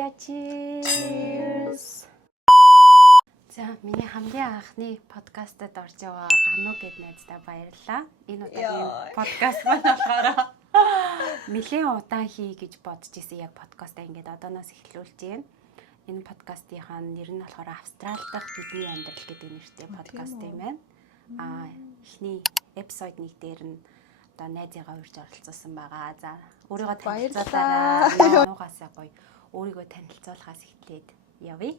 За cheers. За миний хамгийн анхны подкастад орж байгаа Ану гэд найздаа баярлалаа. Энэ удаагийн подкаст маань болохоор нэлээд удаан хий гэж бодож исэн яг подкастаа ингээд одооноос эхлүүлж байна. Энэ подкастынхаа нэр нь болохоор Австрал дахь бидний амьдрал гэдэг нэртэй подкаст юм байна. Эхний эпизод 1 дээр нь одоо найзыгаа урьж оролцуулсан байгаа. За өөрийгөө танилцуулаарай. Нуугасаа гоё өөрийгөө танилцуулахаас эхлээд явъя.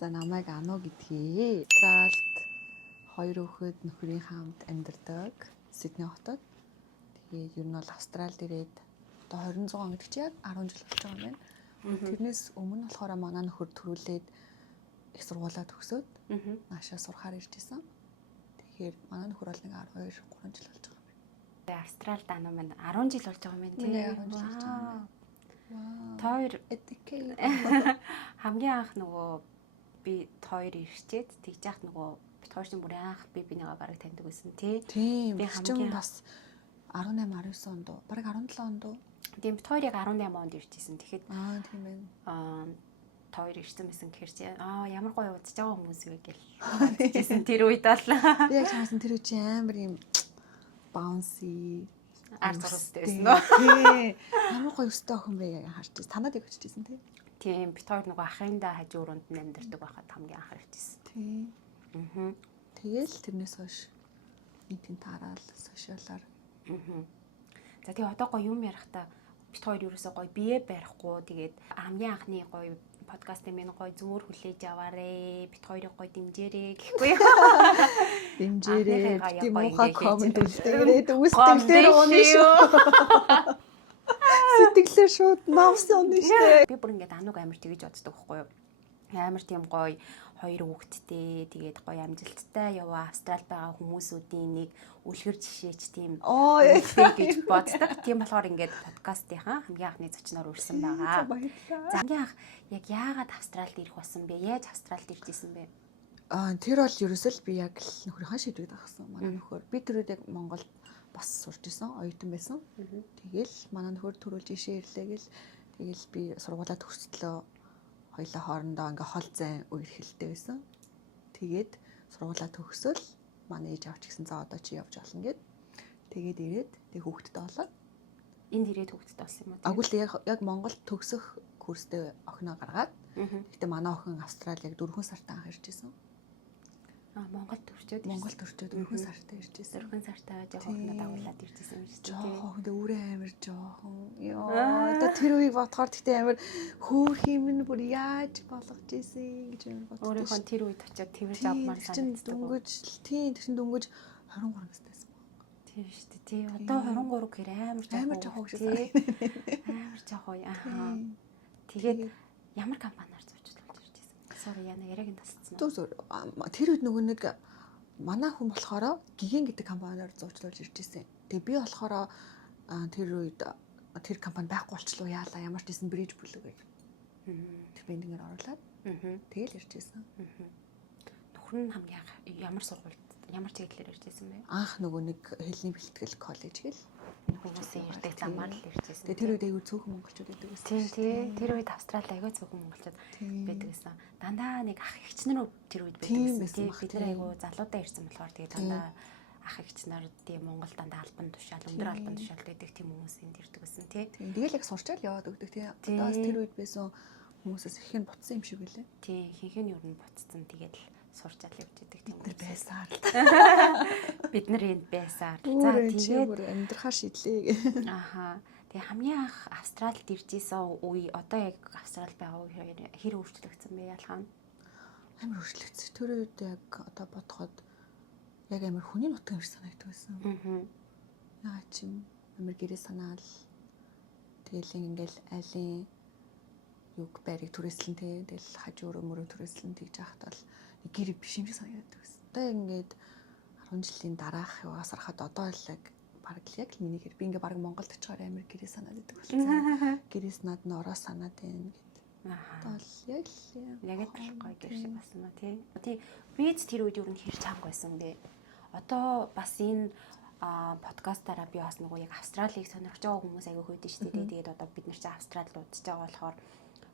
За намайг Ану гэдгийг. Австралд 2 хүүхэд нөхрийн хамт амьдардаг. Сидней хотод. Тэгээд ер нь бол Австралид ирээд одоо 26 он гэдэг чи яг 10 жил болж байгаа юм байна. Тэрнээс өмнө болохоор манай нөхөр төрүүлээд их сургуулаа төгсөөд наашаа сурахаар ирж исэн. Тэгэхээр манай нөхөр бол нэг 12 3 жил болж байгаа юм байна. Австралид Ану маань 10 жил болж байгаа юм байна тийм. 10 жил болж байгаа юм. Тоор хамгийн анх нөгөө би тоор ирчээд тэгж яхад нөгөө бит хоёрын бүрийн анх би бинийгаа бараг таньдаг байсан тийм. Би хамгийн бас 18 19 онд бараг 17 онд. Тийм бит хоёрыг 18 онд ирчихсэн. Тэгэхэд тийм байна. Тоор ирсэн байсан гэхэр чи ямар гоё удаж байгаа хүмүүс вэ гэл хэлсэн тэр үед бол би яг чамсан тэр үе чи амар юм bouncy ард зурстай байсан нөө. Тийм. Ямар гоё өстэй охин бэ гэж харж байсан. Танад яг очижсэн тийм. Тийм, бит хоёр нөгөө ахындаа хажууруунд нь амьдардаг байхад хамгийн анх ирчихсэн. Тийм. Тэгэл тэрнээс хойш нийтийн тараал сошиалаар. За тэгээ одоо гоё юм ярихтаа бит хоёр ерөөсөө гоё бие барихгүй тэгээд хамгийн анхны гоё подкастын минь гоё зөөр хүлээж аваарэ. Бит хоёрыг гоё дэмжээрэй гэхгүй юу? Дэмжээрэй. Тийм муухай комент үлдээгээрэй. Үүсгэлээр унаа шүү. Сэтгэлээ шууд навсан унаа шүү. Би бүр ингээд Ануг амар тэгэж боддог байхгүй юу? Амар тийм гоё 2 хүүхэдтэй тэгээд гоё амжилттай яваа Австралид байгаа хүмүүсүүдийн нэг үлгэр жишээч тийм гэж боддог. Тийм болохоор ингээд подкастынхаа хамгийн анхны зочноор үрсэн байгаа. За хамгийн анх яг яагаад Австралид ирэх болсон бэ? Яаж Австралид ирж исэн бэ? Тэр бол ерөөсөө л би яг л нөхрийнхаа шийдвэрийг дагсан. Манай нөхөр би тэр үед яг Монголд бас сурч исэн, оюутан байсан. Тэгэл манай нөхөр төрүүлж ишээ ирлээ гэл тэгэл би сургуулаа төгсчлөө. Хоёлаа хоорондоо ингээ хол зайн үер хэлтэй байсан. Тэгээд сургуулаа төгсөөл манай ээж авч гисэн за одоо чи явж олно гэд. Тэгээд ирээд тэг хүүхэдтэй болоод энд ирээд хүүхэдтэй болсон юм уу? Агуул яг Монголд төгсөх курстэй охиноо гаргаад. Гэтэ манай охин Австрали яг 4 сартаа анх ирж исэн. Монголд төрчөөд 4 сартаа ирж исэн. 4 сартаа жоохон охиноо дагуулад ирж исэн юм шүү дээ. Жоохон өөрөө амар жоохон. Одоо тэр үеийг бодохоор тэгтээ амар хөөх юм нь бүр яаж болгож исэн гэж юм бодсон. Өөрийнхөө тэр үед очиод тэрж авмаар санагддаг. Дөнгөж тийм тэр чинь дөнгөж 23 настайсэн баг. Тийм шүү дээ. Тий. Одоо 23 гэхээр амар жоохон шүү. Амар жоохон. Тэгээд ямар компаниар зочлуулж ирж байсан? Sorry яна яриаг нь тасцсан. Тэр үед нөгөө нэг манай хүн болохоор гигэн гэдэг компаниар зочлуулж ирж байсан. Тэгээ би болохоор тэр үед тэр компани байхгүй болчлоо яалаа ямар ч гэсэн бриж бүлэгээр. Тэр бэндингээр оруулаад. Тэгэл ирж байсан. Нөхөр нь хамгийн анх ямар сургуульд ямар чиглэлээр ирж байсан бэ? Анх нөгөө нэг хэлний бэлтгэл коллеж гэл хүмүүсийн ирдэг замаар л ирж байсан. Тэгээ тэр үед аягүй цөөхөн монголчууд байдаг байсан. Тийм. Тэр үед Австрали аягүй цөөхөн монголчууд байдаг байсан. Дандаа нэг ах эгчнэр тэр үед байдаг байсан. Бид нар аягүй залуудаа ирсэн болохоор тэгээ дандаа ах эгч нар тийм Монгол дандаа албан тушаал, өндөр албан тушаал байдаг тийм хүмүүсийн ирдэг байсан тий. Тэгэл яг сурчаал яваад өгдөг тий. Одоо тэр үед байсан хүмүүсээс их нь буцсан юм шиг үлээ. Тий, ихэнх нь юу н буцсан тэгээд сурчаал явж идэг тийм хүмүүс байсаар л. Бид нар энд байсаар. За тэгээд амьдрахаар шийдлээ. Тэгээ хамгийн анх Австралид ирж исэн үе одоо яг Австралид байгаа үе хэр өөрчлөгдсөн бэ ялгаа? Амар өөрчлөгдсөн. Тэр үед яг одоо бодоход яг амар хүний нутгийн ирсэн санагддаг байсан. Яа чим амар гэрээ санаал. Тэгэл ингээл айлын юг байрыг түрээслэн тэгэл хажуур өмөрөө түрээслэн тэгж яхад бол гэр биш юм шиг санагддаг байсан. Одоо ингээд 10 жилийн дараах яваас харахад одоо л яг баг л яг миний гэр би ингээ баг Монголд очихоор амар гэрээ санаад байдаг болсон. Гэрээ санаад нь ороо санаад байна гэд. Одоо л яг л гоё гэр шиг басна тий. Тий виз тэр үед юу н хэр чанга байсан бэ? Одоо бас энэ подкастаараа би бас нөгөө яг Австралийг сонирхож байгаа хүмүүс аягүй хөөдөн шүү дээ. Тэгээд одоо бид нар чинь Австрал руу удаж байгаа болохоор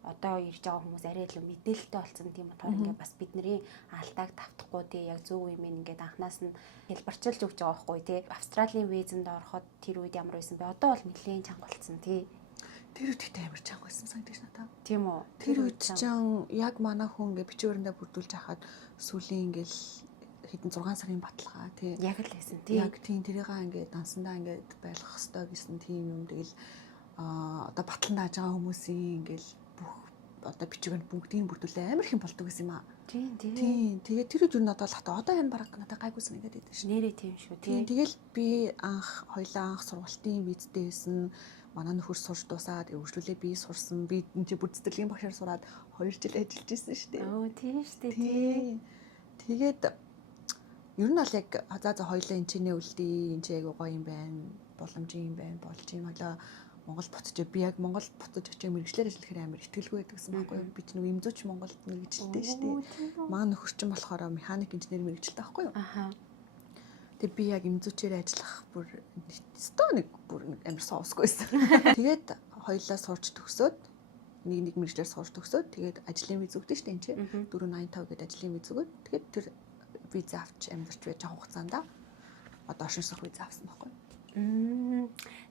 одоо ирж байгаа хүмүүс арай илүү мэдээлэлтэй болсон тийм болохоор ингээд бас бидний алдааг давтахгүй тий яг зөв юм ингээд анханаас нь хэлбэрчилж өгч байгаа байхгүй тий. Австралийн визэнд ороход тэр үед ямар байсан бэ? Одоо бол нэлээд чанга болсон тий. Тэр үед ихтэй амар чанга байсан санагдаж надад. Тийм үү? Тэр үед чинь яг манай хүн ингээд бичвэрэндээ бүрдүүлж хахад сүүлийн ингээл хэдэн 6 сарын баталгаа тий. Яг л байсан тий. Яг тийм тэрийгээ ингээд дансандаа ингээд байлгах хэрэгтэй гэсэн тийм юм. Тэгэл одоо батлан дааж байгаа хүмүүсийн ингээл бүх одоо бичвэрэнд бүгдийг бүрдүүлээ амар их юм болдог гэсэн юм аа. Тийм. Тэгээд тэр үед юу надад л хата одоо энэ бараг надад гайгүй санагдаад байдаг шин. Нэрээ тийм шүү тий. Тэгэл би хоёлаа анх сургалтын визтэй байсан. Манай нөхөр сурч дуусаад өргөжлүүлээ би сурсан. Би энэ бүр цэцэрлэгийн багшаар сураад 2 жил ажиллаж исэн шүү дээ. Оо тийм шүү дээ тий. Тэгээд ер нь бол яг за хоёлаа энэ чинээ үлдээ. Энэ чи айгуу гоё юм байна. Боломжийн юм байна. Болж юм болоо Монгол буцаж би яг Монгол буцаж очиж мэргэжлэр ажиллахаар амар ихтгэлгүй байдаг гэсэн байхгүй юу? Би ч нэг имзүүч Монголд мэргэжилтэй шүү дээ. Манай нөхөр чинь болохоор механик инженер мэргэжилтэй байхгүй юу? Аха. Тэг би яг имзүүчээр ажиллах бүр нэг амар соосгүйсэн. Тэгээд хоёлаа сурч төгсөөд нэг мэргэжлэр сурч төгсөөд тэгээд ажлын виз өгдөө шүү дээ энэ чинь 485 гэдэг ажлын виз өгөөд тэгээд тэр виз авч амьдарч байж байгаа хугацаанд одоо оршин суух виз авсан байхгүй юу?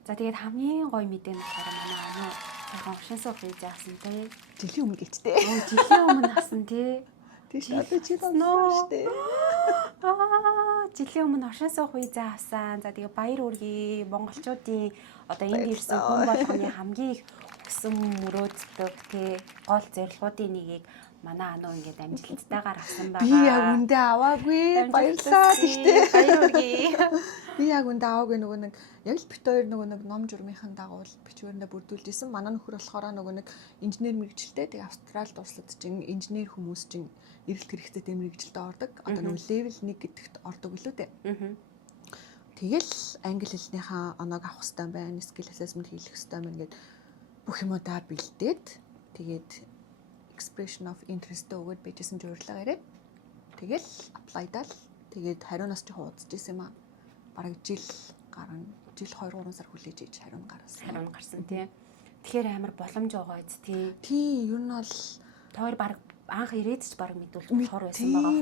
За тэгээд хамгийн гоё мэдээ нь болохоор манай сайхан оршин суух виз авсан тий. Жилийн өмнө гэжтэй. Жилийн өмнө авсан тий. Тийш одоо чи сонсон шүү дээ. Жилийн өмнө оршин суух виз авсан. За тэгээд баяр үргээ монголчуудын одоо энд ирсэн хүн болгоны хамгийн их өсөн мөрөөддөг тий гол зорилгоодын нэгийг манай ануу ингээд амжилттайгаар авсан байгаа. Би яг үндэ аваагүй. Баярлалаа гэхдээ. Баяр үргээ. Би яг үндэ аваагүй нөгөө нэг яг л бит хоёр нөгөө нэг ном журмынхан дагуул бичвэрэндээ бүрдүүлж исэн. Манай нөхөр болохоор нөгөө нэг инженер мэргэжилтэй. Тэгээ Австралид турслаад чинь инженер хүмүүс чинь эрэлт хэрэгцээтэй мэргэжилтэд ордог. Одоо нөгөө level 1 гэдэгт ордог билүү дээ. Тэгэл англи хэлнийхаа оноог авах хэрэгтэй байна. Skill assessment хийх хэрэгтэй байна гэд бүх юмудаа бэлдээд тэгээд expression of interest өгөөд бичсэн журилга ирээд тэгэл apply-даа л тэгээд хариунаас чи хуудаж исэн юм аа. Бараг жил 2-3 сар хүлээж иж хариун гарсан тий. Тэгэхээр амар боломж байгаа биз тий. Тий, ер нь бол тоор бараг анх ирээд ч бараг мэдүүлж болохоор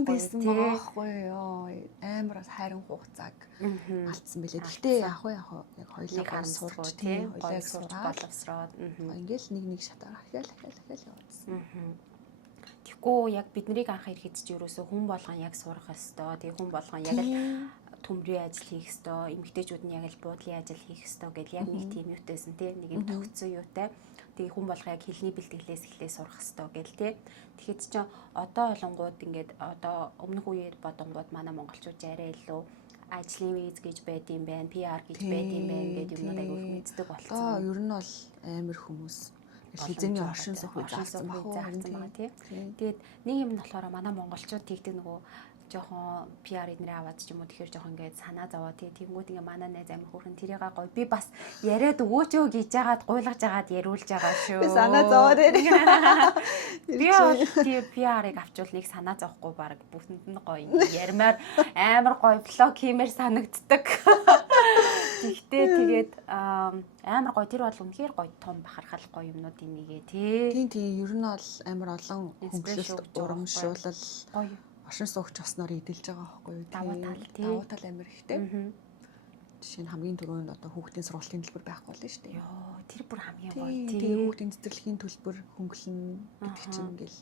байсан байхгүй юу. Амар хайрын хугацааг алдсан бэлээ. Гэхдээ яг хоёлоо гар сурч тий, хоёлоо сурч боловсроод ингээл нэг шатаар ахиал явуулсан. Тэгэхгүй яг биднийг анх ирэхэд ч ерөөсөө хүн болгон яг сурах ёстой. Тэгээ хүн болгон яг л төмрийн ажил хийх ёстой, эмэгтэйчүүд нь яг л буудлын ажил хийх ёстой гэдэл яг нэг тийм юутэйсэн тий, нэг юм төгссөн юутай. Тэгээ хүн болгоо яг хэлний бэлтгэлээс эхлээ сурах ёстой гэл тий. Тэгэхэд ч одоо олонгууд ингээд одоо өмнөх үеэр бодонгууд манай монголчууд арай илүү ажлын виз гэж байд юм байна, PR гэж байд юм байна гэдэг юмнууд аягүй их мэддэг болсон. Ер нь бол амар хүмүүс хизээний оршин суух виз авсан байгаа тий. Тэгээд нэг юм нь болохоор манай монголчууд тэгдэг нөгөө жоохон PR эднэрээ аваад ч юм уу тэгэхээр жоохон ингээд санаа зовоо тиймгүүд ингээ манай найз амир хөөрхөн тэрийгээ гоё би бас яриад өгөөчөө гэж яагаад гуйлгаж агаад яриулж байгаа шүү. Би санаа зовоод би бол PR-ыг авчвал нэг санаа зовхгүй баг бүтэнд нь гоё ярмаар амар гоё блог хиймээр санагддаг. Тэгтээ тэгээд амар гоё тэр бол үнэхээр гоё том бахархал гоё юмнуудын нэгээ тий. Тийм ер нь бол амар олон хөнгөлөлт урамшуулал гоё оршин суугч осноор идэлж байгаа байхгүй юу? Давуу тал амар ихтэй. Жишээ нь хамгийн түрүүнд одоо хүүхдийн сургалтын төлбөр байхгүй болно шүү дээ. Йоо, тэр бүр хамгийн гоё тий. Тэгээ хүүхдийн цэцэрлэгийн төлбөр хөнгөлнө гэдэг чинь ингээл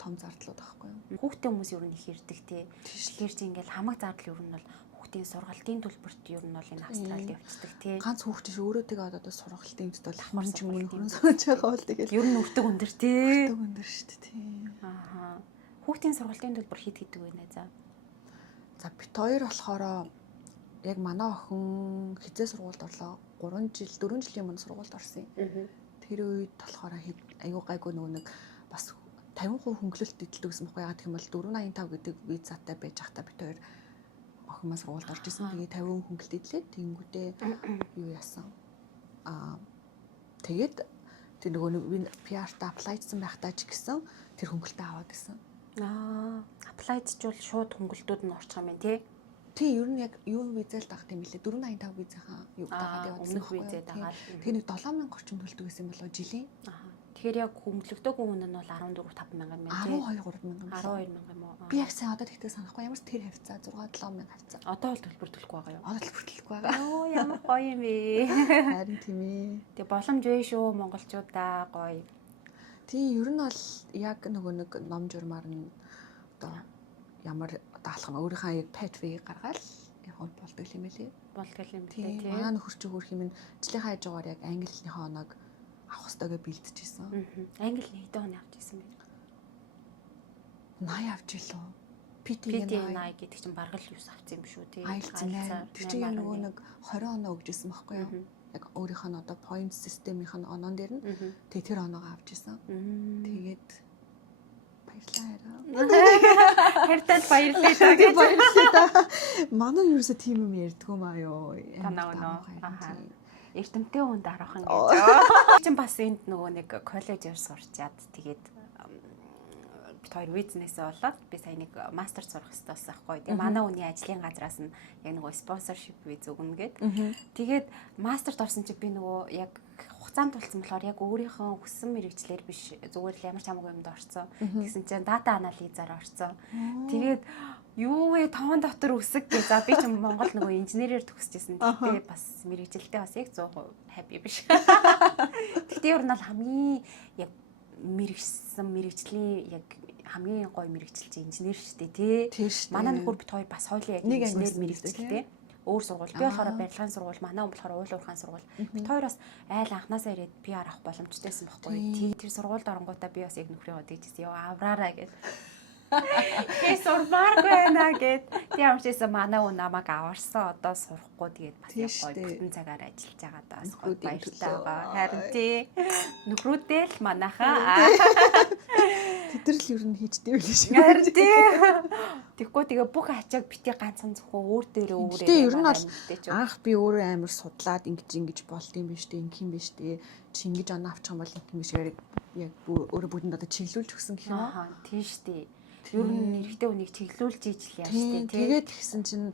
том зардлууд байхгүй юу? Хүүхдийн хүмүүс ер нь их ирдэг тий. Тэгэхээр чи ингээл хамаг зардал ер нь бол хүүхдийн сургалтын төлбөрт ер нь бол энэ Австралид явцдаг тий. Ганц хүүхд чинь өөрөө тэгээ одоо сургалтын төлбөрт бол хамар ч юм уу хөрөн сууж байгаа бол тэгээ ер нь өртөг өндөр тий. Өртөг өндөр шүү дээ тий. Ааха. Хүүхдийн сургалтын төлбөр хэд гэдэг вэ нэ за? За бит хоёр болохоор яг манай охин хизээ сургуульд орлоо 4 жилийн өмнө сургуульд орсон юм. Тэр үед болохоор аюу гайгүй нэг бас 50% хөнгөлөлт идэлдэг гэсэн байхгүй яагаад гэх юм бол 485 гэдэг визатай байж захта бит хоёр охинмаа сургуульд орж исэн. Тэгээ 50% хөнгөлөлт идлээ. Тэнгүүтээ юу яасан? Тэгээд тэр нөгөө PR-та аплайдсан байхдаа ч гэсэн тэр хөнгөлөлтөө аваад гисэн. Аплайдчвал шууд хөнгөлтүүд нь орчих юм байна тий. тий ер нь яг юу визэл дагах юм бэлээ 485 визийнхаа юу дагаад явуулсан байхгүй юу. Тэгээ нэг 7000 орчим төлдөг гэсэн юм болоо жилийн. Тэгэхээр яг хөмлөгдөөгүй үнэ нь бол 14-5 мянган байна тий. 12-3 мянган. 12 мянган юм уу? Би яг сайн одоо тэгтээ санахгүй ямар ч тэр хавцаа 6-7 мянга хавцаа. Одоо бол төлбөр төлөхгүй байгаа юу? Одоо төлбөр төлөхгүй байгаа. Оо ямар гоё юм бэ. Харин тийм ээ. Тэг боломж вэ шүү монголчуудаа гоё. Тийм ер нь бол яг нөгөө нэг ном журмаар нь одоо ямар одоо алах нь өөрийнхөө яг pathway гаргаад явах болдог юм лээ. Болдог юм лээ тий. Манай нөхөр чи хөрх юм жилийн хажуугаар яг английнхаа оног авах хэрэгтэйгээ бэлдчихсэн. Англи хэдэн он авч ирсэн бэ? 80 авч илүү. PT80 гэдэг чинь бараг л 9 авсан юм шүү тий. Тэр чинь яг нөгөө нэг 20 оноо өгч ирсэн байхгүй юу? Яг өөрийнх нь одоо point system-ийн оноон дээр нь тэр оноогоо авч ирсэн. Тэгээд баярлалаа. Хайртай баярлалаа. Манай юу өсө тийм юм ярьдгүй маа юу. Танаа өнөө. Эрдэмтэн хүн дараахан гэж. Чин бас энд нөгөө нэг коллежээр сурчаад тэгээд бид хоёр бизнесээ болоод би сая нэг мастер сурах хэрэгтэй болсон байхгүй. Тэгээд манай хүний ажлын газраас нь яг нөгөө спонсоршип виз өгнө гэд. Тэгээд мастерт орсон чи би нөгөө яг хугацаанд тулсан болохоор яг өөрийнхөө хүссэн мэрэгчлэр биш зүгээр л ямар ч хамаагүй юмд орсон. Тэгсэн чинь дата анализаар орсон. Тэгээд юу вэ тоон дотор үсэг гэ. За би ч Монгол нөгөө инженерээр төгсөжсэн. Тэгтээ бас мэрэгжилтэй бас яг 100% happy биш. Тэгтээ ер нь бол хамгийн яг мэрэгсэн мэрэгжлийн яг хамгийн гоё мэрэгжил чи инженер шүү дээ тий. Манай нөхөр бит хоёр бас хоёулаа яг инженер мэрэгжилтэй. Өөр сургууль. Би болохоор барилгын сургууль, манай хүн болохоор уул уурхайн сургууль. Бид хоёр бас айл анханасаа ирээд PR авах боломжтойсэн байхгүй. Тэр сургуульд оронгуудаа би бас яг нөхрийгөө тэгжсэн. Яа авраараа гэж. Би сурмааргүй байна гэд. Тийм амжсэн манай хүн намайг аварсан. Одоо сурахгүй тэгээд бас яг гоё бүтэн цагаар ажиллаж байгаа даа. Гоё баяртай байгаа. Харин тий. Нөхрүүдээ л манайхаа. Тэд л ер нь хийжтэй байлээ шиг. Харин тий. Тэгэхгүй тэгээ бүх ачааг бити ганцхан зөвхөн өөр дээрээ өөрөө. Тэ ер нь бол анх би өөрөө амар судлаад ингэж болд юм биш үү, ингэх юм биш үү. Чи ингэж оноо авчих юм бол ингэх юм биш яг өөрөө бүдэнд одоо чиглүүлж өгсөн гэх юм аа. Тийм шүү дээ. Ер нь эрэгтэй хүнийг чиглүүлж ижил яаж тий. Тэгээд тэгсэн чинь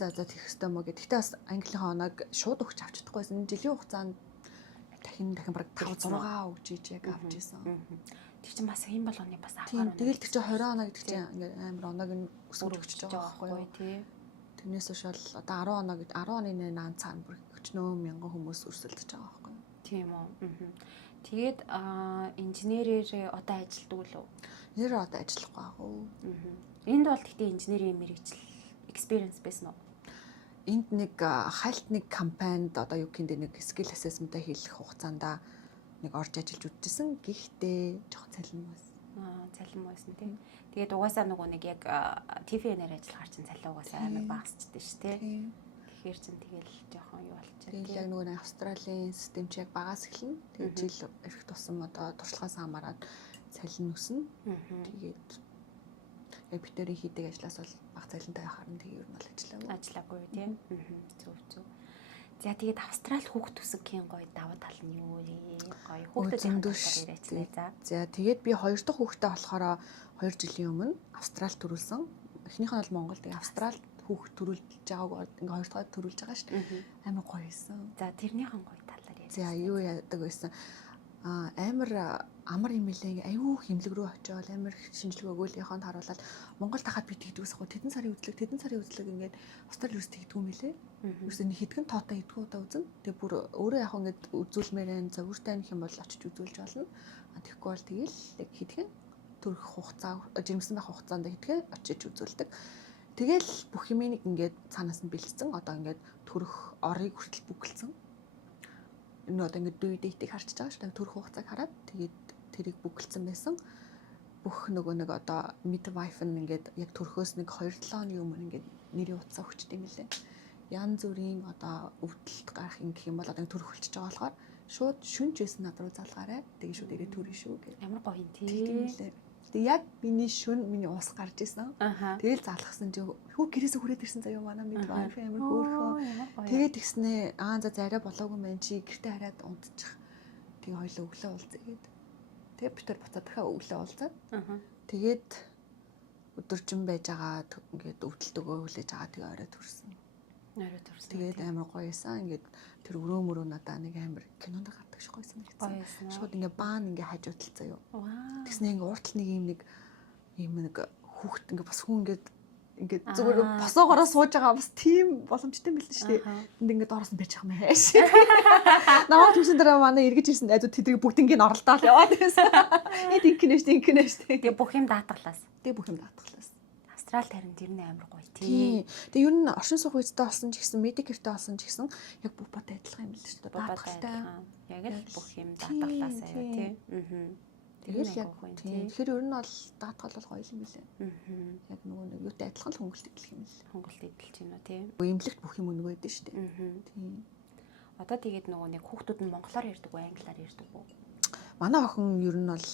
за тэгэх хэвээр мө гэх. Тэгтээ бас английнхаа оноог шууд өгч авч чадахгүйсэн. Жилийн хугацаанд дахин баг 5 6 өгч иж яг авч исэн. Тэр чинь бас энэ болгоны бас авахаар. Тэгэл тэг чи 20 оноо гэдэг чинь ингээд амар оноог нь өсгөж өгч байгаа байхгүй юу тий. Тэрнээс биш бол одоо 10 оноо гэдэг 10 оны наан цаана бүр өчнөө мянган хүмүүс өрсөлдөж байгаа байхгүй юу. Тийм үү. Тэгээд инженерээр одоо ажилтдаг лөө. Нэр одоо ажиллахгүй аа. Энд бол гэхдээ инженерийн мэрэгжил experience байсан уу? Энд нэг хальт нэг компанид одоо юу гэнэ нэг skill assessment хийх хугацаанд нэг орж ажиллаж үзсэн. Гэхдээ жоохон цалин байсан. Цалин байсан тийм. Тэгээд угаасаа нөгөө нэг яг TVN-ээр ажиллахаар чинь цалин угаасаа амар багасчихдээ шүү дээ. Тэгэхээр чинь тэгэл жоохон юу болчихоо. Тэгэл яг нөгөө Австралийн систем чи яг багаас эхэлнэ. Тэгээд жил эрэх тусам одоо туршлагаас хамаарат цалин өснө. Тэгээд яг битэрийн хийдэг ажлаас бол бага цалинтай байхаар нь тэгээ ер нь бол ажиллаагүй тийм. Зөв. За тэгээд Австрали хүүхд төсөгийн гоё даваа тал нь юу вэ? Гоё хүүхдэд зөндөөш яриачлаа. За тэгээд би 2 дахь хүүхдээ болохоор 2 жилийн өмнө Австрали төрүүлсэн. Эхнийх нь бол Монгол. Тэгээд Австрали хүүхд төрүүлж байгааг ингээ 2 дахь төрүүлж байгаа шүү дээ. Амар гоё байсан. За тэрнийхэн гоё талаар яриа. За юу яадаг байсан? Амар юм илээ аюу хэмлэг рүү очиод амар шинжилгээ өгөөл яханд харуулаад Монгол тахад би тэгдэгсэхгүй тэдэн сарын үзлэг ингээд Австрали үс тэгдэггүй мэлээ. Юусе нэг хэдгэн тоотой хэдгүү удаа үзэн. Тэгээ бүр өөрөө яг ингээд үзүүлмээр энэ зөвөртэй нөх юм бол очиж үзүүлж болно. Тэгэхгүй бол тэгэл яг хэдгэн төрөх хугацаа жирэмсэн байх хугацаанд хэдгэн очиж үзүүлдэг. Тэгэл бүх юм ингээд цаанаас нь бэлдсэн. Одоо ингээд төрөх орыг хүртэл бүгэлсэн. Энэ одоо ингээд дүү дэйтийг харчиж байгаа шүү дээ. Төрөх хугацааг хараад тэгээд тэрийг бүгэлсэн байсан. Бүх нөгөө нэг одоо midwife нь ингээд яг төрхөөс нэг 2-7 оны өмнө ингээд нэрийн утсаа өгчтэй юм лээ. Ян зүрийн одоо өвдөлт гарах юм гэх юм бол одоо төрөх болчихж байгаа болохоор шууд шүнж байсан над руу залгаарай. Тэгээ шууд ирээ төрнө шүү гэх. Ямар гоё юм тий. Тэгээ яг миний ус гарч исэн. Тэгэл залгасан чи хүү гэрээсээ хүрээд ирсэн заяа манай midwife амар хөөрхөө. Тэгээд тэгснээ за арай болоогүй мэн чи гэртээ хараад унтчих. Тэгээ хоёлоо өглөө уулзъя гээд. Тэгээ битэр буцаад дахиад өглөө уулзаад. Тэгээд өдөржин байж байгаа ингээд өвдөлт өгөө хүлээж байгаа тэгээ орой төрсөн. Орой төрсөн. Тэгээд амар гоёсан. Ингээд тэр өрөө мөрөө надаа нэг амар кинонд гардаг шиг гоёсан гэсэн. Шууд ингээд баан ингээд хажуудалцаа юу. Тэгснэ ингээд уртл нэг ийм нэг хүүхэд ингээд бас хүн ингээд зүгээр босоогоороо сууж байгаа бас тийм боломжтой юм билээ шүү дээ. Энд ингээд доороос нь байж байгаа юм ааш. Наваа түвшин дээр манай эргэж ирсэн айдуу тэдрийг бүгднийг оролдоод яваад байсан. Энд инкинэш. Тэгээ бүх юм даатгалаас. Австрал харин тэр нь амар гоё тий. Тэгээ ер нь оршин суух үедээ болсон ч гэсэн медикертэй болсон ч гэсэн яг бүх бод адилхан юм л шүү дээ. Даатгалтай. Яг л бүх юм даатгалаас аяа тий. Тэгэл яг тий. Тэгэхээр ер нь бол даатгал бол гоё юм билээ. Яг нөгөө нэг юутай адилхан л хөнгөлт идэх юм л. Хөнгөлт идэлж байна тий. Эмнэлэгт бүх юм өнгөө байдаг шүү дээ. Тий. Одоо тэгээд нөгөө нэг хүүхдүүд нь монголоор ярьдаг уу, англиар ярьдаг уу? Манай охин ер нь бол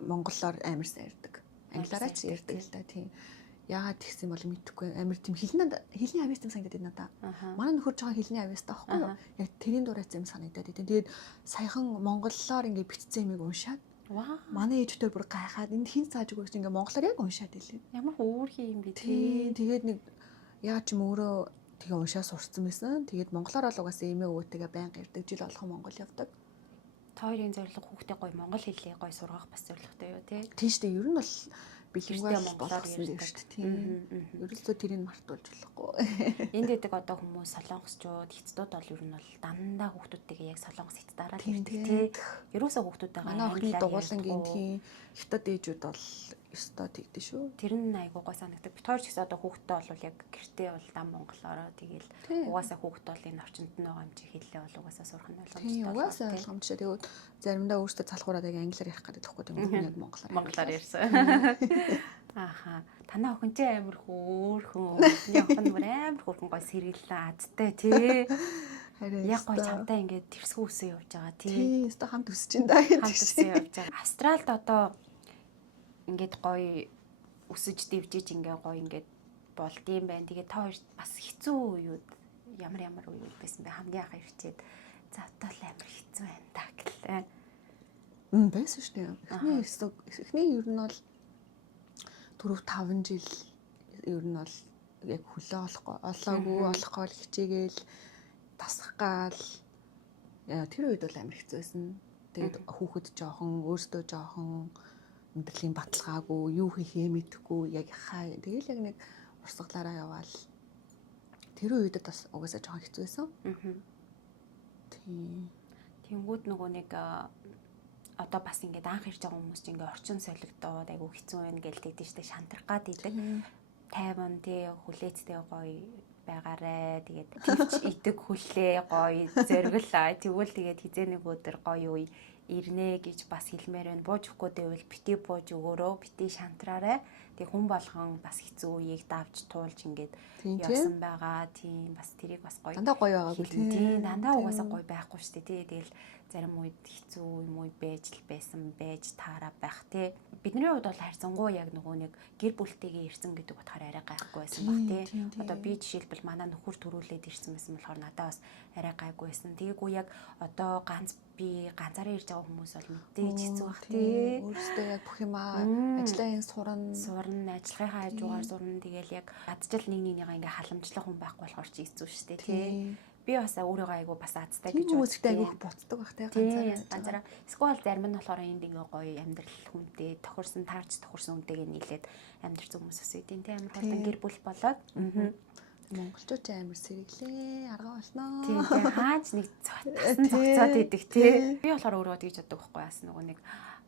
монголоор амар сайн ярьдаг. Англиараа ч ярьдаг л та тий. Яагаад тэгсэн бол мэдэхгүй амар тийм хэлний авьяас юм санагдаад байна надаа. Манай нөхөр жоохон хэлний авьяастай байхгүй юу? Яг тэрийн дурайц юм санагдаад байна. Тэгээд саяхан монголоор ингээд бичсэн юмыг уншаад манай ээжтэй бүр гайхаад энд хин цааж өгөөч ингээд монголоор яг уншаад илээ. Ямар хөөрхий юм бэ тий. Тэгээд нэг яа ч юм өөрөө тэгээ уншаа сурцсан байсан. Тэгээд монголоор бол угаасаа эмээ өвөтэйгээ байнга ярьдаг, жил болгон монгол явдаг. Та хоёрын зорилго хүүхдээ гоё монгол хэлээ гоё сургах бас зорилготой юу тий. Тийм шүү дээ. Ер нь бол бэлэнгуй монголоор ярьдаг шүү дээ тийм. Ерөөсөө тэрийг мартуулж болохгүй. Энд дэдэг одоо хүмүүс солонгосчууд, хятадууд бол ер нь бол дандаа хүүхдүүдтэйгээ яг солонгос хятад дараад ярьдаг тий. Ерөөсөө хүүхдүүдтэйгээ манай охины дугуулангийн тийм хятад ээжүүд бол ёстой тэгдэж шүү. Тэр нь айгуу гой санагдаг. Бид хоёр ч гэсэн одоо хүүхдтэй бол яг гэртээ бол дан монголоор тэгэл угаасаа хүүхд бол энэ орчинд нь байгаа юм чи хэллээ бол угаасаа сурах нь ойлгомжтой. Тийм угаасаа ойлгомжтой. Тэгвэл заримдаа өөртөө залхуураад яг англиар ярих гэдэг тэгэхгүй юм яг монголоор ярьсан. Ааха. Танаа охин чи амар хөөрхөн. Миний охин бүр амар хөөрхөн гой сэргэлэн азтай тий. Харин яг гой чамтай ингээд тэрсгүү үсээ явж байгаа тий. Тийм, өстө хамт өсөж ин даа. Хамт өсөө явж байгаа. Австралид одоо ингээд гоё өсөж дэвжиж ингээ гоё ингээд болдсон байна. Тэгээ та хоёр бас хэцүү үеуд ямар үеуд байсан бэ? Хамгийн анх ирчээд завтал амар хэцүү байна та гэлээ. Байсан шүү дээ. Эхний ер нь бол 4-5 жил ер нь бол яг хөлөө олохгүй хичээгээл тасах гал тэр үед бол амар хэцүү байсан. Тэгээд хүүхэд жоохон өөртөө жоохон мэдрэлийн баталгаагүй юу хийхээ мэдэхгүй яг хаа тэгэл яг нэг урсгалаараа яваал тэр үед бас угаасаа жоохон хэцүү байсан. Тийм. Тэнгүүд нөгөө нэг одоо бас ингээд анх ирж байгаа хүмүүс чинь ингээд орчин солигдоод айгу хэцүү байна гэж тэгдэж штэ шантрах гад идэг. Тайван тий хүлээцтэй гоё байгаарэ тэгээд төвч итэг хүлээ гоё зориглаа. Тэгвэл тэгээд хизээ нэг өдөр гоё үе ирнэ гэж бас хэлмээр байна. Бууж өгөхгүй дэвэл бити бууж өгөөрөө бити шантраарэ. Тэг хүн болгон бас хэцүү үеийг давж туулж ингээд явсан байгаа. Тийм бас тэрийг бас гоё. Дандаа гоё байгаагүй тийм. Дандаа угаасаа гоё байхгүй шүү дээ. Тэгэл зарим үед хэцүү юм уу байж таараа байх тий. Бидний хувьд бол харьцангуй яг нөгөө нэг гэр бүлтэйгээ ирсэн гэдэг утгаар арай гайхгүй байсан баг тий. Одоо би жишээлбэл манай нөхөр төрүүлээд ирсэн байсан болохоор надад бас арай гайгүй байсан. Тэгээгүү яг одоо ганцаараа ирж байгаа хүмүүс бол мэдээж хэцүү бах тий. Өөрөөсөө яг бүх юм ажлын сурна, ажлынхаа хажуугаар сурна. Тэгэл яг гаджил нэгнийгаа ингээ халамжлах хүн байхгүй болохоор ч хэцүү шүү дээ тий. Би бас өөрийгөө айгу бас азтай гэж боддог. Айгу буцдаг бах тий ганцаараа. Эсвэл зарим нь болохоор энд ингээ гоё амьдрал хүнтэй тохирсон үнтэйгээ нийлээд амьдрал хүмүүс ус үдийн тий амар хурдан гэр бүл болоод монголчууд амар сэргэлээ арга болноо. Тийм хаач нэг цогцоод идэг тий. Би болохоор өөрөө тэгж боддог байхгүй бас нөгөө нэг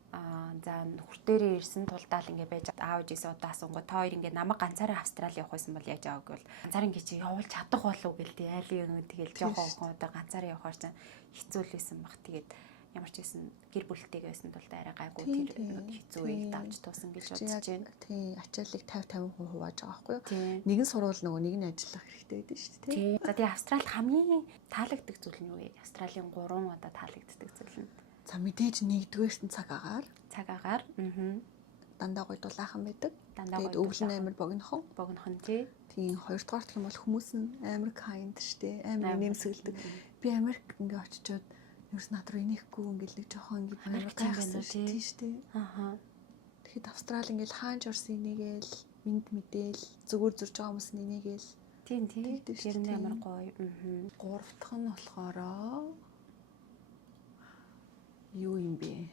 за нөхөртөөрөө ирсэн тулдаал ингээ байж аав ээжээс одоо асуугаа та хоёр ингээ намайг ганцаараа Австрали явах байсан бол яаж авах гэвэл ганцаараа ингээ чи явуулж чадах болов гэлтэй айлын тэгэл жоохон одоо ганцаараа явахаар чинь хэцүү л байсан баг. Тэгээд ямар ч байсан гэр бүлтэйгээ байсан тул арай гайгүй тэр хэцүү үеийг давж туусан гэж бодож байна. Тийм ачааллыг 50-50% хувааж байгаа байхгүй юу? Нэг нь сурвал нөгөө нэг нь ажиллах хэрэгтэй байдаг шүү дээ тий. За тэгээ Австралид хамгийн таалагддаг зүйл нь юу вэ? Австралийн 3 удаа таалагддаг зүйл нь. За мэдээж нэгдүгээрт нь цаг агаар. Дандаа гоё дулаахан байдаг. Тэгээд өвлөн амар богинохон тий. Тийм хоёрдугаар гэх юм бол хүмүүс нь амар kind штэ. Амар нэмсгэлдэг. Би Америк ингээ очичоод ерөөс над руу инехгүй ингээл нэг жоохон ингээ амар гайхсан тий штэ. Тэгэхэд Австрали ингээл хаанч орсон нэгээл мэдээл зүгээр зурж байгаа хүмүүс нэгээс Тийм. Тэр нь ямар гоё. Гурав дахь нь болохоор юу юм бэ?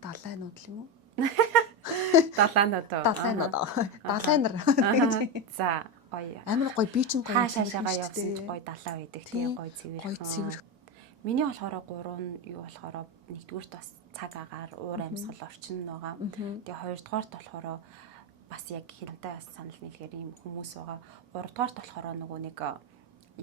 Далайнууд л юм уу? Далайнууд. Далайнар. За, гоё. Амар гоё би чинь гоё хаашаага явсан ч гоё далай байдаг тийм гоё цэвэр. Миний болохоор 3 нь юу болохоор нэгдүгürt бас цаг агаар уур амьсгал орчин байгаа. Тэгээ хоёрдугаарт болохоор бас яг хянтай бас санал нийлгээр ийм хүмүүс байгаа. Гуравдугаарт болохоор нөгөө нэг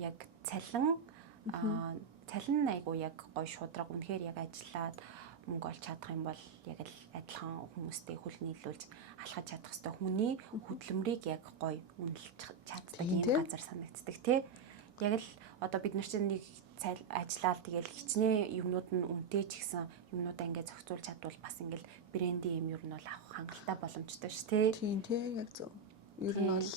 яг цалин айгу яг гоё шудраг үнэхээр яг ажиллаад мөнгө олж чадах юм бол яг л адилхан хүмүүстэй хөл нийлүүлж алхаж чадах хэвээр хүний хөдөлмөрийг яг гоё үнэлж чаддаг юм газар санагддаг тий. Яг л одоо бид нар чинь нэг ажиллаад тэгэл хичнээн юмнууд нь үнэтэй ч гэсэн юмнуудаа ингээд зохицуулж чадвал бас ингээд брендийн юм ер нь бол авах хангалттай боломжтой шүү тий. Тийм тий яг зөв. Ер нь бол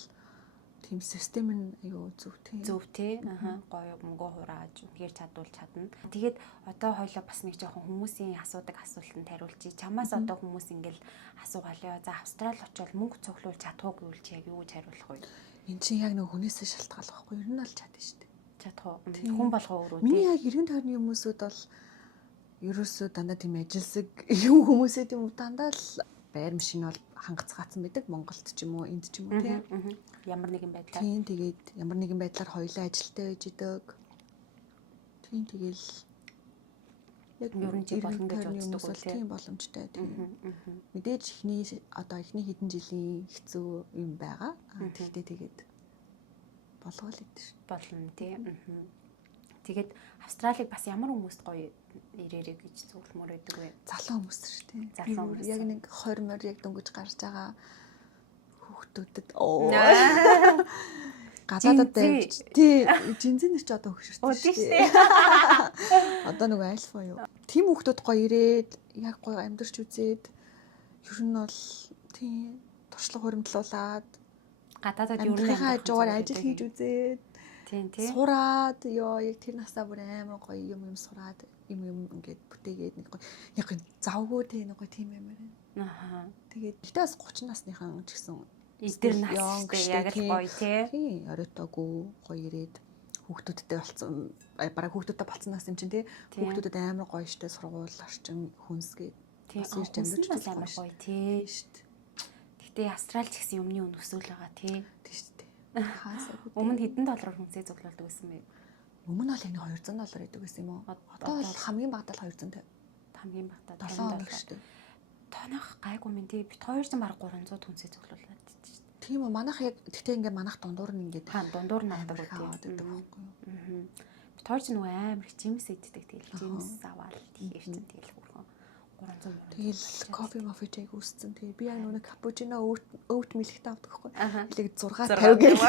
тийм систем нь аюу зөв тий. Зөв тий. Гоё мөнгө хурааж үнээр чадвал чадна. Тэгээд одоо хоёлоо бас нэг жоохон хүмүүсийн асуудаг асуултанд хариулчих. Чамаас одоо хүмүүс ингээл асуугаалаа. За Австрали очивол мөнгө цуглуулж чадах уу гэвэл чи яг юу гэж хариулах вэ? Энд чинь яг нэг хүнээсээ шалтгаалах байхгүй. Ер нь бол чадна шүү дээ. Чадах уу? Хүн болгоо өөрөө тий. Миний яг эргэн тойрны хүмүүсүүд бол ерөөсөө дандаа тийм ажилсаг юм хүмүүсээ тийм дандаа л байр машин бол хангацгаацсан байдаг Монголд ч юм уу энд ч юм уу тийм ямар нэгэн байдлаар тийм тэгээд ямар нэгэн байдлаар хоёулаа ажилтаа байж идэг тийм тэгэл яг ер нь чи болно гэж боддог үү тийм боломжтой тийм мэдээж эхний хэдэн жилийн хэцүү юм байгаа гэхдээ тэгээд болгоол идэв ш болно тийм тэгээд Австралиг бас ямар хүмүүст гоё ирээрэй гэж зөвлөмөр байдаг вэ? Залуу хүмүүс шүү дээ. Залуу хүмүүс. Яг нэг 20 морь яг дөнгөж гарч байгаа хүүхдүүдэд гадаадад байж тий жинзэнэр ч одоо хөшөрсөн шүү дээ. Одоо нэг альфа юу. Тим хүүхдүүд гоё ирээд яг гоё амьдарч үзээд ер нь бол тий туршлага хуримтлуулаад гадаадад ер нь хажуугаар ажил хийж үзээд тий сураад ёо яг тэр насаа бүр амар гоё юм сураад юм ингээд бүтээгээд нэг гоё яг завгүй те нэг гоё тийм амар байна. Тэгээд гэтээ бас 30 насныхан ч гэсэн эдгээр нас яг л гоё тий оройтоогүй гоё ирээд хүүхдүүдтэй болцсон бараг хүүхдүүдтэй болцсон нас юм чинь тий хүүхдүүдэд амар гоё штэ сургууль орчин хүнсгээд тий амьдарч амар гоё тий штэ. Гэтээ Австрали ч гэсэн юмны үн өсөөл байгаа тий штэ. Өмнө хэдэн доллараар хүнсээ цуглуулдаг байсан бэ? Өмнө бол яг $200 гэдэг байсан юм уу? Одоо бол хамгийн багадаа 250. Хамгийн багадаа $7 шүү дээ. Тонох гайгүй минь тий бит 200 баг 300 хүнсээ цуглуулад шүү дээ. Тийм үү манайх яг тэгтээ ингээ манайх дундуур нь ингээд дундуур нь авдаг байхгүй юу? Бит 200 нөгөө амар их жимс иддэг тэгэл жимс аваад тийш чинь тэгэл хөрхөн 300. Тэгэл кофе мофежийг үүсцэн. Тэгээ би яг нүг капучино oat milk-тэй авдаг байхгүй. Хэлээд 650 гэх.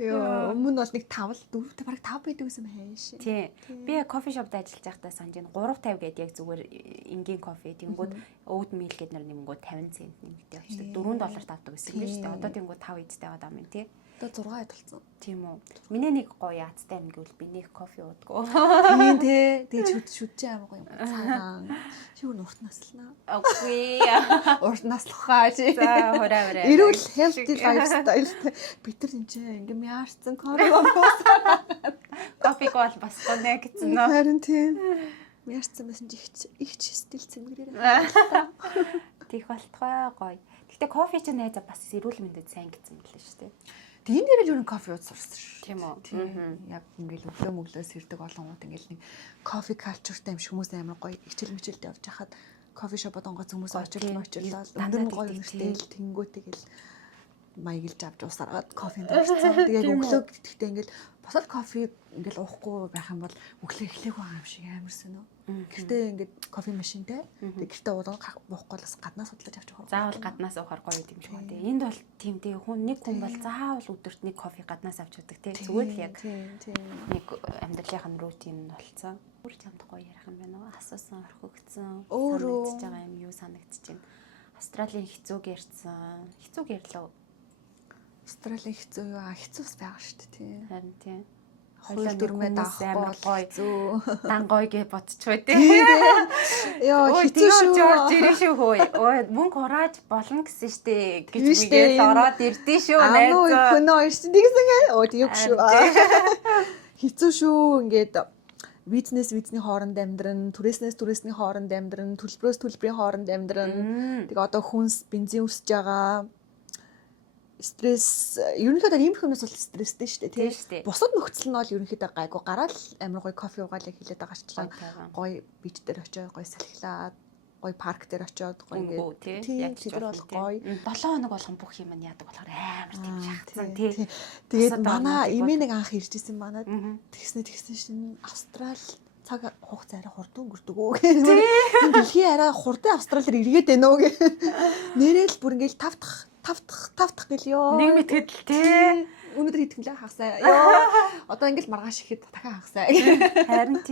Йоо, өмнө бол нэг 5 4 бараг 5 байдаг гэсэн хайш. Тий. Би кофе шопд ажиллаж байхдаа санаж байна 350 гээд яг зүгээр энгийн кофе тэнгүүд oat milk гээд нэмэнгүүд 50 цент нэмэгдээ очдог. $4 тавдаг гэсэн юм шүү дээ. Одоо тэнгүүд 5 эдтэй байгаа юм тий. Одоо 6 толцсон. Тийм үү. Миний нэг гоё яцтай юм гэвэл би нэг кофе уудгаа. Тийм тий. Тэгээ шүдэж амар гоё юм. Цагаан. Чи юу урт наслнаа? Окей. Урт наслахаа чи. За хураа. Эрүүл healthy lifestyle. Бид нар энэ ингээм яарсан кофе уусаа. Кофег бол бас гонэ гэсэн нөө. Харин тийм. Яарсан байсан чи их стил цэмгэрээр. Тих болтгой гоё. Гэтэ кофе ч найзаа бас эрүүл мэндэд сайн гэсэн мэлээ шүү дээ. Тийм дээр л юу кофе ууж сурсан шүү. Тийм үү. Яг ингээл өглөө сэрдэг олонгууд ингээл нэг кофе калчуртай юм шиг хүмүүс амар гоё хичээл мичээлд явж хахад кофе шопод онгоц хүмүүс очирлал өндөр гоё нэртэл тэнгүүт тэгэл маяглж авч уусараад кофенд орцсон. Тэгээ өглөө гэхдээ ингээл босоод кофе ингээл уухгүй байх юм бол өглөө эхлэхгүй байгаа юм шиг амар сонь. Гэхдээ ингээд кофе машинтай. Тэгээ гэртээ уухгүй бас гаднаас судлаж авч явах. Заавал гаднаас уухаар гоё юм шиг байна. Энд бол тийм дээ нэг хүн бол заавал өдөрт нэг кофе гаднаас авч удаг тий. Зүгээр л яг нэг амьдралынхаа рутин нь болцсон. Бүр чамд гоё ярих юм байна уу? Асуусан орхигдсан. Санагдчихж байгаа юм юу санагдчихэв. Австралийн хэцүүг ярьсан. Хэцүүг ярьлаа. Австралийн хэцүү юу? Хэцүүс байгаа шүү дээ тий. Харин тий. хууль дүрмээ амар гоё. Зөө. Дан гоё гэж бодчихгүй тий. Яа хэцүү шүү. Орж ирэх шүү хөөе. Ой мөнгө хурааж болно гэсэн штэ гэж үгээд ороод ирдээ шүү найз. Аану хөнөө ирсэн гэсэн. Оо тийм шүү. Хэцүү шүү ингээд визний хооронд амьдран, түрээсний хооронд амьдран, төлбөрийн хооронд амьдран. Тэг одоо хүнс бензин өсөж байгаа. Стресс ерөнхийдөө ийм хүмүүс бол стресстэй шүү дээ тий. Бусад нөхцөл нь бол ерөнхийдөө гайгүй гараал амар гоё кофе уугаалаа хэлээд байгаа ч гоё бич дээр очиод гоё салхилаад гоё парк дээр очиод гоё ингээд тий тэр бол гоё 7 хоног болгон бүх юм нь яадаг болохоор амар тийм шахацсан тий. Тэгээд манай эмээ нэг анх ирж исэн манад тэгсэн шин Австрали цаг хугацаа арай хурдан өнгөрдөг үү гэх. Дэлхийн арай хурдан Австралиар эргээд байна уу гэх. Нэрэл бүр ингээд тавтах гэлё. Нэг мэтгэл тий. Өнөөдөр итгэмлээ хагасаа. Йоо. Одоо ингээд маргааш ихэд дахин хагасаа. Харин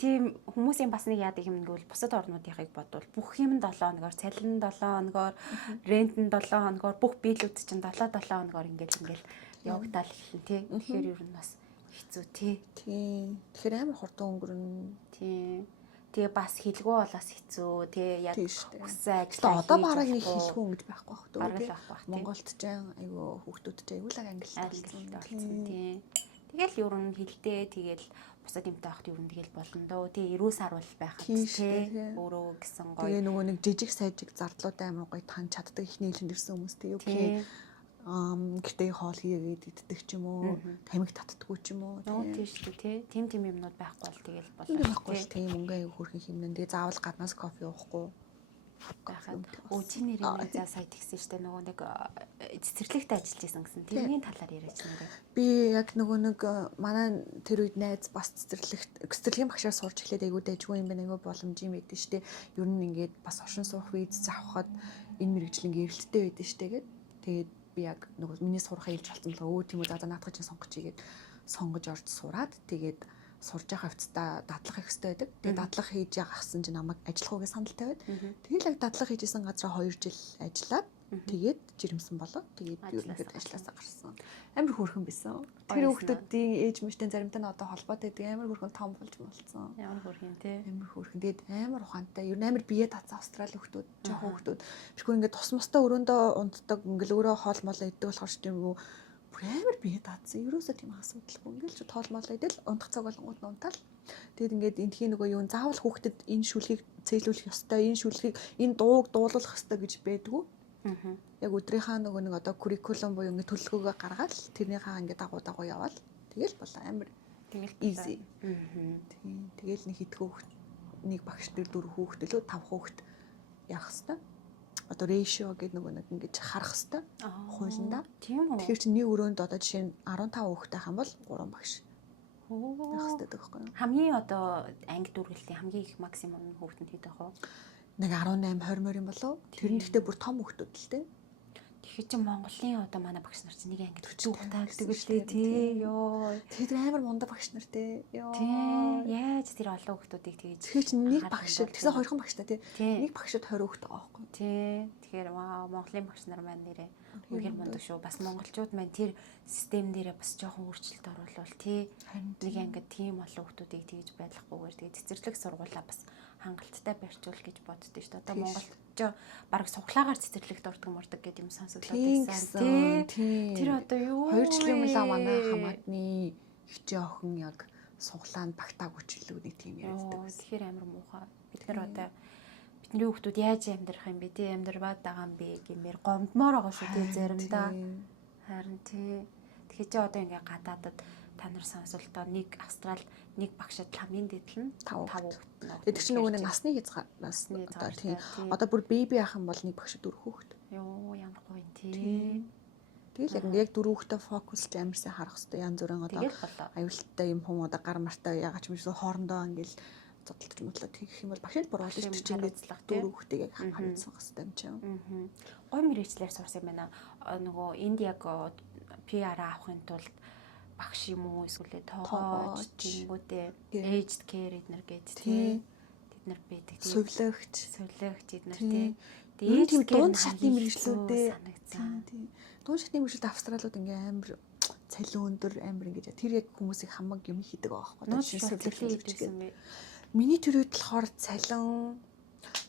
тийм хүмүүсийн бас нэг яадаг юм гэвэл бусад орнуудынхыг бодвол бүх юм 7 хоногоор, цалин 7 хоногоор, рент нь 7 хоногоор, бүх биелүүд чинь 7 хоногоор ингээл явагдал хэлэн тий. Тэгэхээр ер нь бас хэцүү тий. Тий. Тэгэхээр амар хурдан өнгөрнө. Тий. Тэгээ бас хэлгүй болоос хэцүү тий яг хүссэн ажиллаа. Одоо бараг нэг хэлгүй ингэж байхгүй бах төө. Бараг л байхгүй. Монголд ч айгүй хүүхдүүд ч аюулаг ангилалтай болсон тий. Тэгэл ер нь хэлдээ тэгэл бусад юмтай байхад ер нь тэгэл болно дөө. Тий 90 сар бол байхад тий өөрөө гэсэн гоё. Тэгээ нөгөө нэг жижиг сайжиг зардлуудаа амар гоё тань чаддаг ихний хэлэнд ирсэн хүмүүс тий юу гэх гэртээ хоол хийгээд иддэг ч юм уу, тамиг татдаггүй ч юм уу. Тийм шүү дээ, тий. Тим юмнууд байхгүй бол тэгэл болно. Байхгүй бол тийм мөнгө аяг хөрхөн хэмнэн. Тэгээ заавал гаднаас кофе уухгүй байхад. Чи нэрээ за сая тэгсэн шүү дээ. Нөгөө нэг цэцэрлэгт ажиллаж байсан гэсэн. Тэрний талаар яриач нэрээ. Би яг нөгөө нэг манай тэр үед найз бас цэцэрлэгийн багшаар сурч эхлээд айгүй дайггүй юм байна. Айгүй боломж юм байдэн шүү дээ. Ер нь ингээд бас оршин суух виз авахад энэ мэрэгжлийн гэрэлттэй байдэн шүү дээ. Тэгээд би яг нөгөө миний сурахаа илж болсон л тийм үү за наадах чинь сонгож игээд сонгож орж сураад тэгээд сурж байгаа хувцастаа дадлах их хэрэгтэй байдаг. Тэгээд дадлах хийж яагахсан чинь намайг ажиллахуугийн санал тавиад тэгээд яг дадлах хийжсэн газараа 2 жил ажиллаад тэгээд жирэмсэн болоо. Тэгээд ерөнхийдөө ажилласаа гарсан. Амар хөөрхөн байсан. Тэр хүүхдүүдийн ээж мэжтэй заримдаа нь одоо холбоотой байдаг. Амар хөөрхөн том болж болсон. Ямар хөөрхөн тий. Амар хөөрхөн. Тэгээд амар ухаантай. Ер нь амар бие даацсан Австрали хүүхдүүд, жоохон хүүхдүүд. Бишгүй ингээд тус мостой өрөөндөө унтдаг, ингээл өөрөө хоол молоо иддэг болохоор ч юм уу амар бие даацсан. Ерөөсөө тийм асуудалгүй. Ингээл ч тоол молоо идэл унтах цаг болгонгууд нь унтаал. Тэгээд ингээд энтхийн нөгөө юу заавал хүүхдэд энэ шүлгийг цэглүүлэх ёстой, энэ шүлгийг энэ дууг дуулуулах ёстой гэж байдгүй. Яг өдрийнхаа нөгөө нэг одоо curriculum буюу ингээд төлөвлөгөөгөө гаргаад тэрнийхээ ингээд дагуу яваал. Тэгэл болоо амар. Тэгэл easy. Тийм. Тэгэл нэг хитгэв нэг багш нар 4 хүүхэд лөө 5 хүүхэд явах хэвээр. Одоо ratio гэдэг нөгөө нэг ингэж харах хэвээр. Хуулиндаа. Тийм үү. Тэгэхээр чи нэг өрөөнд одоо жишээ нь 15 хүүхэд байх юм бол 3 багш. Явах хэвээр байхгүй юу? Хамгийн одоо анги дүргэлтийн хамгийн их максимум хүүхэдэнд хэд байх вэ? Нэг 18 20 морь юм болов. Тэр нь гэхдээ бүр том хүүхдүүд л дээ. Тэгэхээр чи Монголын одоо манай багш нар чинь нэг анги 40 хүүхдтэй гэдэг үлээ тий. Йоо. Тэр амар мундаг багш нар тий. Йоо. Тий. Яаж тэр олон хүүхдүүдийг тэгэж. Тэгэхээр чи нэг багш тэгсэн хоёрхан багштай тий. Нэг багшд 20 хүүхэд байгаа байхгүй. Тий. Тэгэхээр вау Монголын багш нар маань нэрээ үнэхээр мундаг шүү. Бас монголчууд маань тэр систем дээрээ бас жоохон өөрчлөлт оруулвал тий. Нэг ангид тийм олон хүүхдүүдийг тэгэж байдлахгүйгээр тэгээ цэцэрлэг сургуулаа бас хангалттай барьчул гэж боддөө шүү дээ. Одоо Монголд бараг суглаагаар цэцэрлэгт ордог мордог гэдэг юм сонсоглоод байсан тий. Тэр одоо юу 2 жилийн өмнө манай хамаатны хичээ охин яг суглаанд багтааг үчлүү нэг тийм ярьдаг. Тэгэхээр амар муухай. Бид нар одоо бидний хүүхдүүд яаж амьдрах юм бэ тий амьдраад байгаа юм бэ гэмээр гомдмоор байгаа шүү тий заримдаа. Харин тий. Тэгэхээр чи одоо ингээ гадаадад та нар сонсолтоо нэг Австрал нэг багшд хамгийн дээдл нь 5 хүүхэд. Тэр чинь нөгөө насны хязгаараас одоо тийм. Одоо бүр беби ах юм бол нэг багшд 4 хүүхэд. Йоо ямар гоё юм тий. Тэгэл яг 4 хүүхдээ фокусч амарсан харах хэрэгтэй. Янз бүрийн одоо аюултай юм хүмүүс одоо гар мартай ягаад ч юм шиг хоорондоо ингээл зодтолж модлоо тэгэх юм бол багшд буруулж чинь хариуцлах 4 хүүхдийг яг хариуцах хэрэгтэй юм чинь. Гой мэрэгчлэр сурсан юм байна. Нөгөө энд яг PR авахын тулд багш юм уу эсвэл тоогооч гингүүтээ aged care эднэр гэж тий. Тэд нар байдаг. Сувлагч эднэр тий. Тэгээд тийм дунд шатны мэрэгчлүүдээ санагдсан. Тий. Дунд шатны мэрэгчлүүд Австралиуд ингээм амар цалин өндөр амар ингэж тэр яг хүмүүсийг хамаг юм хийдэг байгаа байхгүй. Нууц шүлжлээ хийдсэн бэ. Миний тэр үед болохоор цалин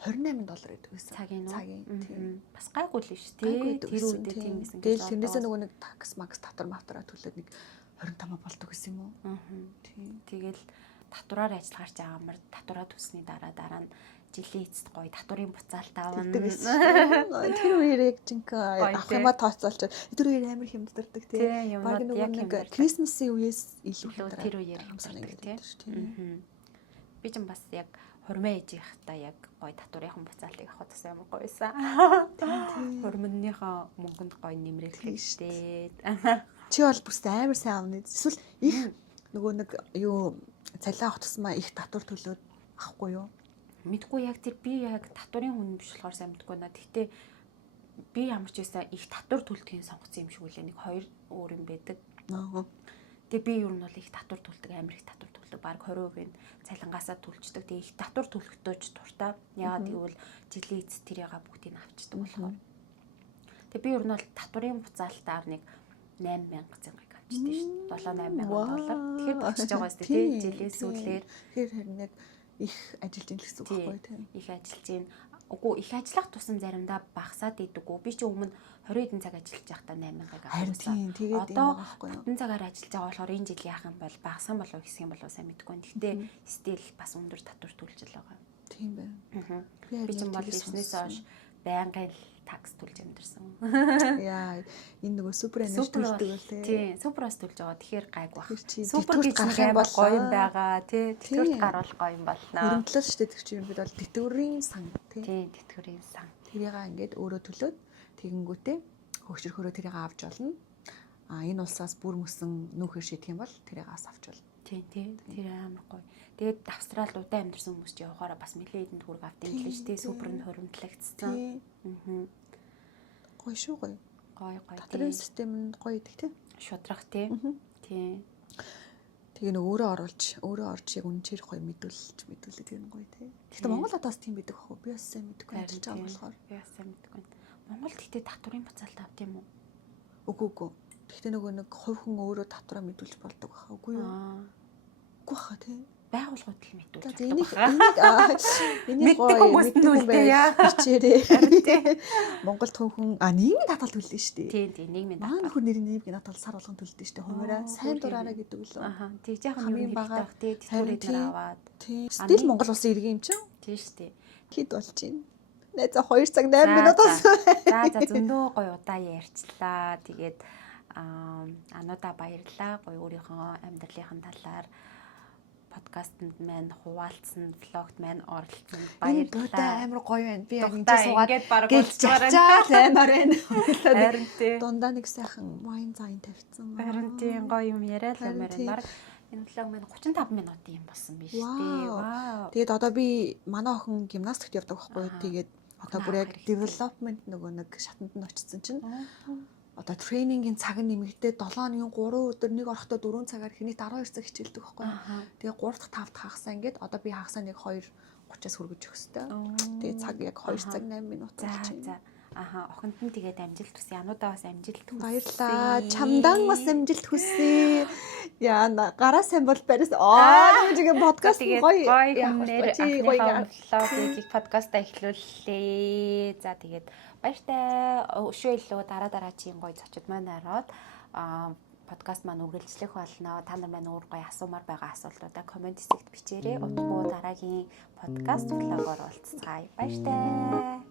$28 гэдэг байсан. Цагийн. Бас гайгүй л шүү дээ. Тэр үедээ тийм байсан. Тэгэл тэрнээсээ нөгөө нэг такс макс татвар мавтараа төлөөд нэг 25 болдог гэсэн юм уу? Тийм. Тэгэл татвараар ажиллагаарч байгаа мөр татвараа төсний дараа нь жилийн эцэст гоё татварын буцаалт авна. Тэр үеэр яг жинхэнэ авах юмаа тооцоолч тэр үеэр амар хямддардаг тийм. Баг нэг Крисмсийн үеэс илүү тэр үеэр хямддардаг тийм. Би ч бас яг хурмаа ээжийнхтаа яг гоё татварынхан буцаалтыг авах гэсэн юм гоёсан. Хурмынхаа мөнгөнд гоё нэмрэлэх штэ. Чи бол бүрс амар сайн авна. Эсвэл их нөгөө нэг юу цалин авах тусмаа их татвар төлөөд авахгүй юу? Мэдгүй яг тэр би яг татварын хүн биш болохоор сайн мэдгүй наа. Гэхдээ би ямар ч байсан их татвар төлдгийг сонгоцсон юм шиг үлээ. Нэг хоёр өөр юм байдаг. Тэгээ би ер нь бол их татвар төлдөг, амар их татвар төлдөг. Бараг 20% цалингаасаа төлждөг. Тэгээ их татвар төлөхдөө ч дуртай. Яагаад гэвэл жилийн эцэст тэрийг бүгдийг авчдаг болохоор. Тэгээ би ер нь бол татварын буцаалтаар нэг 8,000 цэнгийг авчдаг шүү дээ. $7,000-8,000. Тэгэхээр болчихж байгаа шүү дээ. Жилийн сүүлээр. Тэгэхээр харин яг их ажиллаж ийн гэсэн үг байхгүй тийм. Их ажиллаж ийн. Үгүй их ажиллах тусам заримдаа багасаад идэггүй. Би чи өмнө 20 хэдэн цаг ажиллаж байхдаа 8,000-ыг авчихсан. Тэгээд одоо бүтэн цагаар ажиллаж байгаа болохоор энэ жил яах юм бол багасан болов хэсэг юм болов сайн мэдгүй. Гэхдээ стил бас өндөр татвар төлж л байгаа. Тийм байна. Би ч бол ирснээс хойш байнгын такс төлж амьдэрсэн. Яа, энэ нөгөө супер энерги төлдөг үлээ. Тийм, суперас төлж байгаа. Тэгэхээр гайг баг. Супер гэж гарах юм бол гоё юм байгаа, тий. Тэтгэврт гарвал гоё юм болно. Хөрөнгөлөө шүү дээ тэр чинь бид бол тэтгэврийн сан, тий. Тийм, тэтгэврийн сан. Тэрийг ингээд өөрөө төлөөд тэгэнгүүтээ хөгжрөхөөрөө тэрийг авч болно. Энэ улсаас бүр мөсөн нүүхэр шийдэх юм бол тэрийг авч болно. Тийм, тэр амар гоё. Тэгээд Австралид удаан амьдарсан хүмүүс ч явахаараа бас нэлээд хэдэн төгрөг авдаг юм лээ шүү дээ. Супер нь хуримтлагдсан. Гоё шүү гоё. Гоё. Татрын систем нь гоё идэх тий. Шудрах тий. Тийм. Тэгээ өөрөө орж яг үнчээр гоё мэдүүлээ тэр нь гоё тий. Гэхдээ Монгол одоос тийм байдаг хөө. Би бас сайн мэдгүй ажиллаж байгаа болохоор. Би бас сайн мэдгүй. Монголд гэхдээ татварын буцаалт авт юм уу? Үгүй. Гэхдээ нөгөө нэг хувь хүн өөрөө татвараа мэдүүлж болдог баха. Үгүй юу? Үгүй хаа тий. Байгууллагууд л мэдүүлж байгаа. Энийг мэддэг хүмүүс нь үлдээ яа. Бичээрээ. Монгол хүн нийгмийн татвар төлнө шүү дээ. Тийм, нийгмийн татвар. Маань хүн нийгмийн татвар сар болгон төлдөг шүү дээ. Хуваараа сайн дураараа гэдэг л. Тэг жаахан юм багах тий тэтгэврээр аваад. Тийм. Стил Монгол улсын иргэн юм чинь. Тийм шүү дээ. Хэд болж байна? Найзаа 2 цаг 8 минутаас. За зөндөө гоё удаа ярьчлаа. Тэгээд ануудаа баярлалаа. Гоё өөрийнхөө амьдралын талаар подкастт маань хуваалцсан, влогт маань оролцсон баярлалаа. Амар гоё байна. Би яг энэ суугаад ингээд бараг болчихоор амар байна. Харин тий. Дундаа нэг сайхан wine зайн тавьчихсан. Харин тий гоё юм яриа л амар байна. Бараг энэ влог маань 35 минутын юм болсон биз дээ. Вау. Тэгээд одоо би манай охин гимнастикт явдаг байхгүй. Тэгээд одоо бүр яг development нөгөө нэг шатанд нь очсон чинь одоо тренингийн цаг нь нэмэгдээд 7 хоногийн 3 өдөр нэг орохдоо 4 цагаар хинэт 12 цаг хичээлдэг байхгүй. Тэгээ 3 дахь 5 дахь хагасаа ингээд одоо би хагасаа нэг 2:30-аас хүргэж өгөх хэрэгтэй. Тэгээ цаг яг 2 цаг 8 минут болж байна. Охинд нь тэгээд амжилт хүсье. Ануудаа бас амжилт хүсье. Баярлаа. Чамдан бас амжилт хүсье. Яа гараа сайн бол барьс. Нөгөө подкаст гоё. Влогыг подкаста эхлүүллээ. За тэгээд баяртай. Өшөө илүү дараагийн гоё зочид маань ороод подкаст маань үргэлжлэх болно. Та нар маань өөр гоё асуумаар байгаа асуултуудаа комент хэсэгт бичээрэй. Удахгүй дараагийн подкаст влогоор уулзцаая. Баяртай.